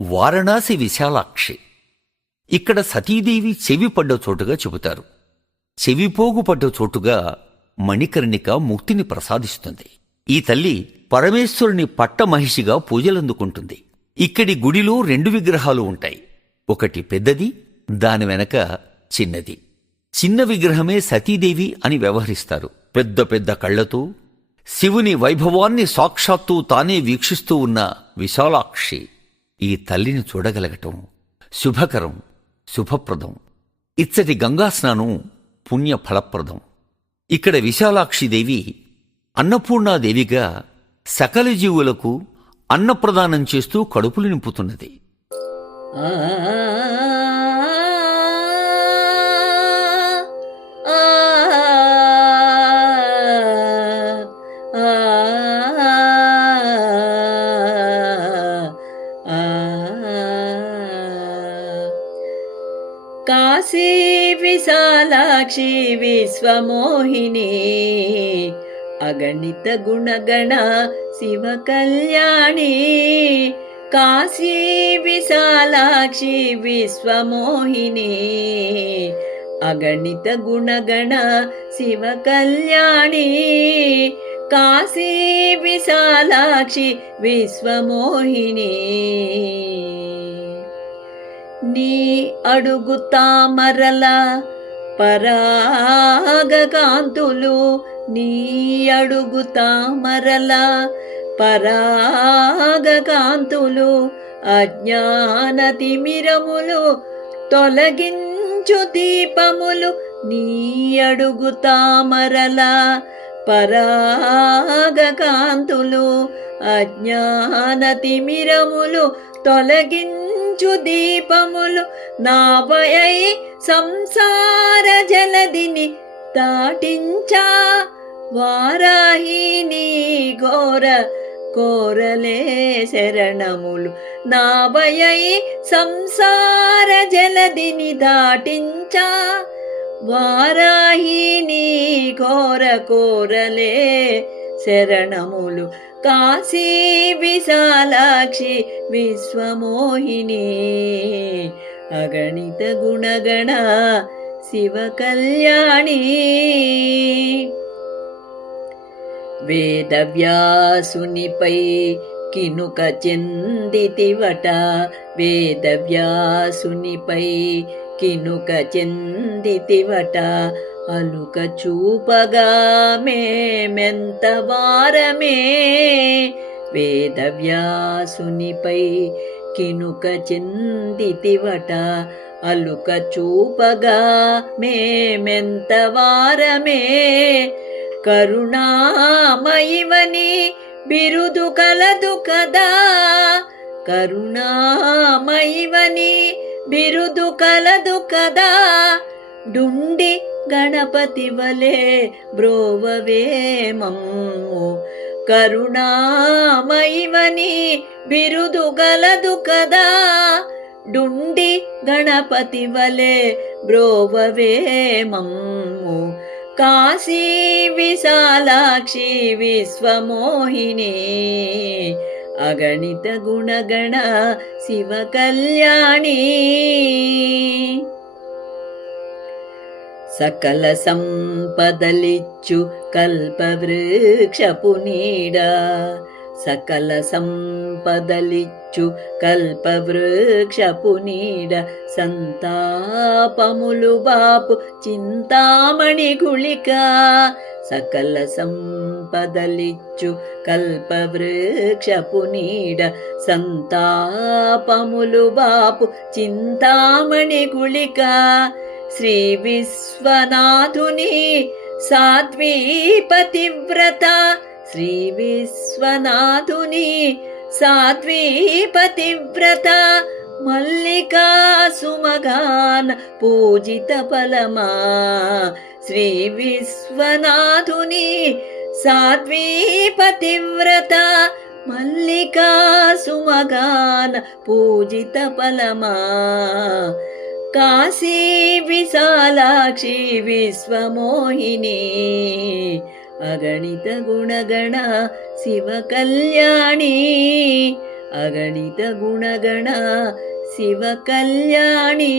వారణాసి విశాలాక్షి. ఇక్కడ సతీదేవి చెవి పడ్డ చోటుగా చెబుతారు. చెవిపోగు పడ్డ చోటుగా మణికర్ణిక ముక్తిని ప్రసాదిస్తుంది. ఈ తల్లి పరమేశ్వరుని పట్టమహిషిగా పూజలందుకుంటుంది. ఇక్కడి గుడిలో 2 విగ్రహాలు ఉంటాయి. ఒకటి పెద్దది, దాని వెనక చిన్నది. చిన్న విగ్రహమే సతీదేవి అని వ్యవహరిస్తారు. పెద్ద పెద్ద కళ్లతో శివుని వైభవాన్ని సాక్షాత్తు తానే వీక్షిస్తూ ఉన్న విశాలాక్షి ఈ తల్లిని చూడగలగటం శుభకరం, శుభప్రదం. ఇచ్చటి గంగాస్నానం పుణ్యఫలప్రదం. ఇక్కడ విశాలాక్షిదేవి అన్నపూర్ణాదేవిగా సకల జీవులకు అన్నప్రదానం చేస్తూ కడుపులు నింపుతున్నది. కాశీ విశాలాక్షి విశ్వమోహిని అగణిత గుణగణ శివ కళ్యాణి. కాశీ విశాలాక్షి విశ్వమోహిని అగణిత గుణగణ శివ కళ్యాణి. కాశీ విశాలాక్షి విశ్వమోహిని. నీ అడుగు తామరల పరాగకాంతులు, నీ అడుగు తామరల పరాగకాంతులు అజ్ఞాన తిమిరములు తొలగించు దీపములు. నీ అడుగు తామరల పరాగకాంతులు అజ్ఞాన తిమిరములు తొలగించు దీపములు. నావయై సంసార జలదిని దాటించా వారాహిని ఘోర కోరలే శరణములు. నావయై సంసార జలదిని దాటించా వారాహిని ఘోర కోరలే శరణములు. కాశీ విశాలాక్షి విశ్వమోహిని అగణిత గుణగణ శివ కళ్యాణి. వేదవ్యాసునిపై కినుక చెందితివట, వేదవ్యాసునిపై కినుక చెందితివట. అలుక చూపగా మేమెంత వారమే, వేదవ్యాసునిపై కినుక చెందితివట. అలుక చూపగా మేమెంత వారమే. కరుణామయివని బిరుదు కలదు కదా, కరుణామయివని బిరుదు కలదు కదా. డుండి గణపతి వలే బ్రోవవే మమ్ము, కరుణామయివని బిరుదు గలదు కదా. డుండి గణపతి వలే బ్రోవవే మమ్ము. కాశీ విశాలాక్షి విశ్వమోహిని అగణిత గుణగణ శివ కళ్యాణి. సకల సంపదలిచ్చు కల్పవృక్షపు నీడ, సకల సంపదలిచ్చు కల్పవృక్షపు నీడ. సంతాపములు బాపు చింతామణి గుళిక, సకల సంపదలిచ్చు కల్పవృక్షపు నీడ. సంతాపములు బాపు చింతామణి గుళిక. శ్రీ విశ్వనాథుని సాధ్వీ పతివ్రత, శ్రీ విశ్వనాథుని సాధ్వీ పతివ్రత. మల్లికా సుమగాన పూజిత ఫలమా, శ్రీ విశ్వనాథుని సాధ్వీ పతివ్రత. మల్లికా సుమగాన పూజిత ఫలమా. కాశీ విశాలాక్షి విశ్వమోహిని అగణిత గుణగణ శివ కళ్యాణి అగణిత గుణగణ శివ కళ్యాణి.